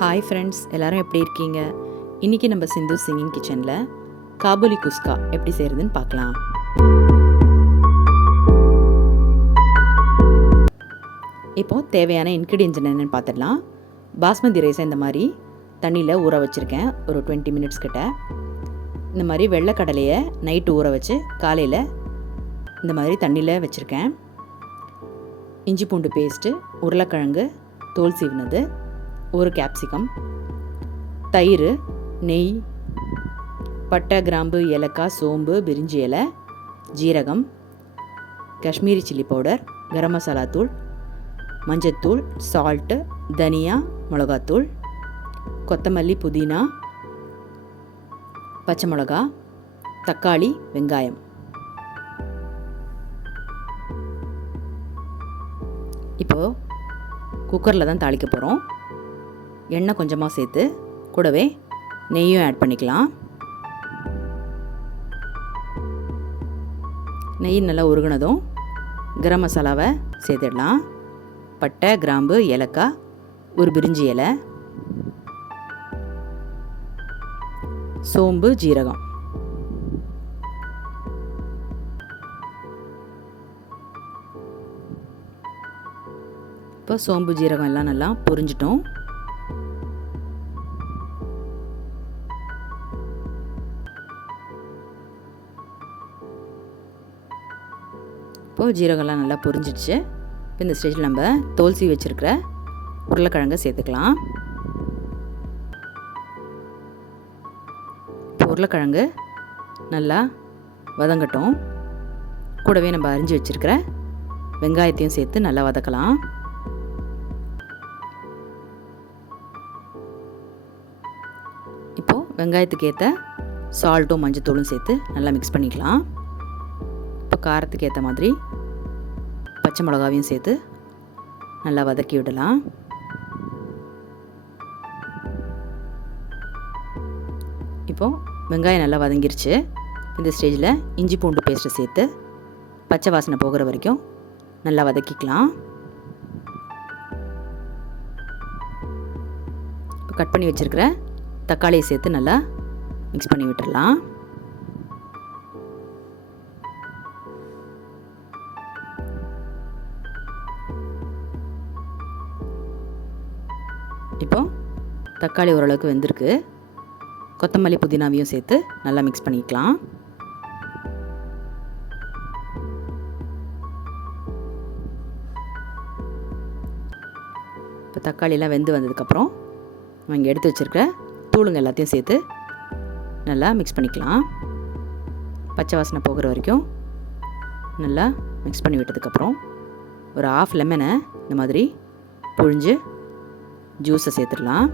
Hi friends, எல்லோரும் எப்படி இருக்கீங்க? இன்றைக்கி நம்ம சிந்து சிங்கிங் கிச்சனில் காபுலி குஸ்கா எப்படி செய்கிறதுன்னு பார்க்கலாம். இப்போது தேவையான இன்க்ரீடியன்ஸ் என்னென்னு பார்த்துடலாம். பாஸ்மதி ரைஸை இந்த மாதிரி தண்ணியில் ஊற வச்சுருக்கேன் ஒரு 20 மினிட்ஸ் கிட்ட. இந்த மாதிரி வெள்ளைக்கடலையை நைட்டு ஊற வச்சு காலையில் இந்த மாதிரி தண்ணியில் வச்சுருக்கேன். இஞ்சி பூண்டு பேஸ்ட்டு, உருளைக்கிழங்கு தோல் சீவினது, ஒரு கேப்சிகம், தயிர், நெய், பட்டை, கிராம்பு, ஏலக்காய், சோம்பு, பிரிஞ்சி இலை, ஜீரகம், காஷ்மீரி சில்லி பவுடர், கரம் மசாலா தூள், மஞ்சத்தூள், சால்ட்டு, தனியா, மிளகாத்தூள், கொத்தமல்லி, புதினா, பச்சை மிளகா, தக்காளி, வெங்காயம். இப்போது குக்கரில் தான் தாளிக்க போகிறோம். எண்ணெய் கொஞ்சமாக சேர்த்து கூடவே நெய்யும் ஆட் பண்ணிக்கலாம். நெய் நல்லா உருகுனதும் கரம் மசாலாவை சேர்த்துடலாம். பட்டை, கிராம்பு, ஏலக்காய், ஒரு பிரிஞ்சி இலை, சோம்பு, ஜீரகம். இப்போ சோம்பு ஜீரகம் எல்லாம் நல்லா பொரிஞ்சிட்டோம். இப்போது ஜீரகம்லாம் நல்லா பொரிஞ்சிடுச்சு. இப்போ இந்த ஸ்டேஜில் நம்ம தோல் சீவி வச்சுருக்கிற உருளைக்கிழங்கை சேர்த்துக்கலாம். இப்போ உருளைக்கிழங்கு நல்லா வதங்கட்டும். கூடவே நம்ம அரிஞ்சு வச்சுருக்கிற வெங்காயத்தையும் சேர்த்து நல்லா வதக்கலாம். இப்போது வெங்காயத்துக்கு ஏற்ற சால்ட்டும் மஞ்சத்தூளும் சேர்த்து நல்லா மிக்ஸ் பண்ணிக்கலாம். இப்போ காரத்துக்கு ஏற்ற மாதிரி பச்சை மிளகாவையும் சேர்த்து நல்லா வதக்கி விடலாம். இப்போது வெங்காயம் நல்லா வதங்கிருச்சு. இந்த ஸ்டேஜில் இஞ்சி பூண்டு பேஸ்ட்டை சேர்த்து பச்சை வாசனை போகிற வரைக்கும் நல்லா வதக்கிக்கலாம். இப்போ கட் பண்ணி வச்சுருக்கிற தக்காளியை சேர்த்து நல்லா மிக்ஸ் பண்ணி விட்டுடலாம். இப்போ தக்காளி ஓரளவுக்கு வெந்திருக்கு. கொத்தமல்லி, புதினாவையும் சேர்த்து நல்லா மிக்ஸ் பண்ணிக்கலாம். இப்போ தக்காளியெலாம் வெந்து வந்ததுக்கப்புறம் நம்ம இங்கே எடுத்து வச்சுருக்க தூளுங்க எல்லாத்தையும் சேர்த்து நல்லா மிக்ஸ் பண்ணிக்கலாம். பச்சை வாசனை போகிற வரைக்கும் நல்லா மிக்ஸ் பண்ணி விட்டதுக்கப்புறம் ஒரு 1/2 லெமனை இந்த மாதிரி புழிஞ்சு ஜூஸை சேர்த்துடலாம்.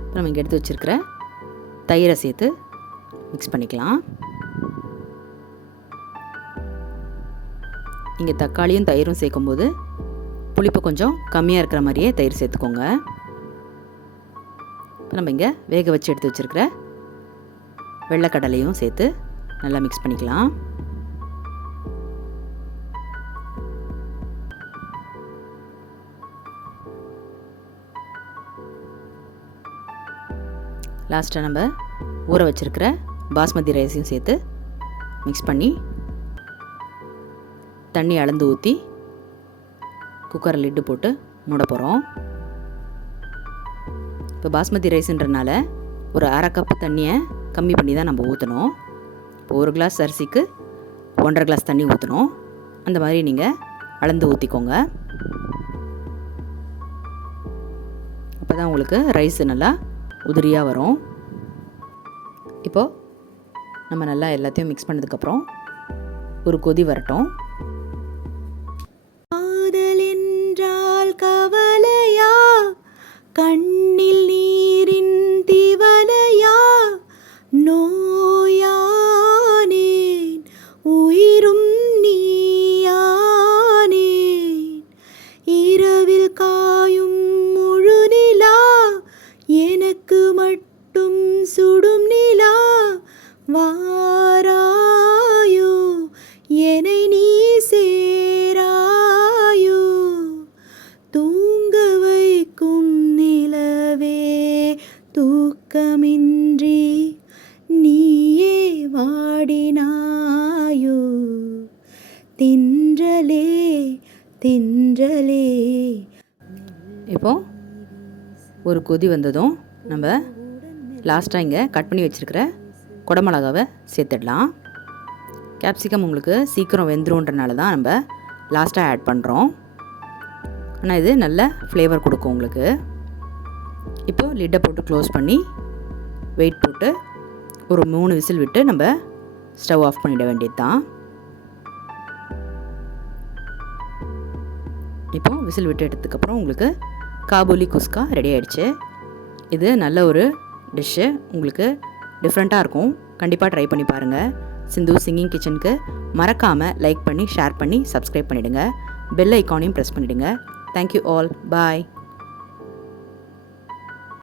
இப்போ நம்ம இங்கே எடுத்து வச்சுருக்கிற தயிரை சேர்த்து மிக்ஸ் பண்ணிக்கலாம். இங்கே தக்காளியும் தயிரும் சேர்க்கும்போது புளிப்பு கொஞ்சம் கம்மியாக இருக்கிற மாதிரியே தயிர் சேர்த்துக்கோங்க. இப்போ நம்ம இங்கே வேக வச்சு எடுத்து வச்சுருக்கிற வெள்ளைக்கடலையும் சேர்த்து நல்லா மிக்ஸ் பண்ணிக்கலாம். லாஸ்ட்டாக நம்ம ஊற வச்சுருக்கிற பாஸ்மதி ரைஸையும் சேர்த்து மிக்ஸ் பண்ணி தண்ணி அளந்து ஊற்றி குக்கரை லிட்டு போட்டு மூட போகிறோம். இப்போ பாஸ்மதி ரைஸுன்றனால ஒரு 1/2 கப்பு தண்ணியை கம்மி பண்ணி தான் நம்ம ஊற்றணும். இப்போ 1 கிளாஸ் அரிசிக்கு 1.5 கிளாஸ் தண்ணி ஊற்றணும். அந்த மாதிரி நீங்கள் அளந்து ஊற்றிக்கோங்க. அப்போ தான் உங்களுக்கு ரைஸ் நல்லா உதிரியாக வரும். இப்போது நம்ம நல்லா எல்லாத்தையும் மிக்ஸ் பண்ணதுக்கப்புறம் ஒரு கொதி வரட்டும். காதல் என்றால் கவலையா, கண்ணில் நீரின் திவலையா, நோயானேன் உயிரும் நீயானேன், இரவில் காயும் முழுநிலா, எனக்கு மட்டும் சுடும் நிலா, வாராயோ என்னை நீ சேராயோ. தென்றலே. இப்போது ஒரு கொதி வந்ததும் நம்ம லாஸ்ட்டாக இங்கே கட் பண்ணி வச்சுருக்கிற குடமிளகாவை சேர்த்துடலாம். கேப்சிகம் உங்களுக்கு சீக்கிரம் வெந்துருன்றனால தான் நம்ம லாஸ்ட்டாக ஆட் பண்ணுறோம். ஆனால் இது நல்ல ஃப்ளேவர் கொடுக்கும் உங்களுக்கு. இப்போது லிட்டை போட்டு க்ளோஸ் பண்ணி வெயிட் போட்டு ஒரு 3 விசில் விட்டு நம்ம ஸ்டவ் ஆஃப் பண்ணிட வேண்டியது தான். இப்போது விசில் விட்டு எடுத்ததுக்கப்புறம் உங்களுக்கு காபூலி குஸ்கா ரெடி ஆகிடுச்சு. இது நல்ல ஒரு டிஷ்ஷு, உங்களுக்கு டிஃப்ரெண்ட்டாக இருக்கும். கண்டிப்பாக ட்ரை பண்ணி பாருங்கள். சிந்து சிங்கிங் கிச்சனுக்கு மறக்காமல் லைக் பண்ணி ஷேர் பண்ணி சப்ஸ்கிரைப் பண்ணிவிடுங்க. பெல் ஐக்கானையும் ப்ரெஸ் பண்ணிவிடுங்க. Thank you all. பாய்.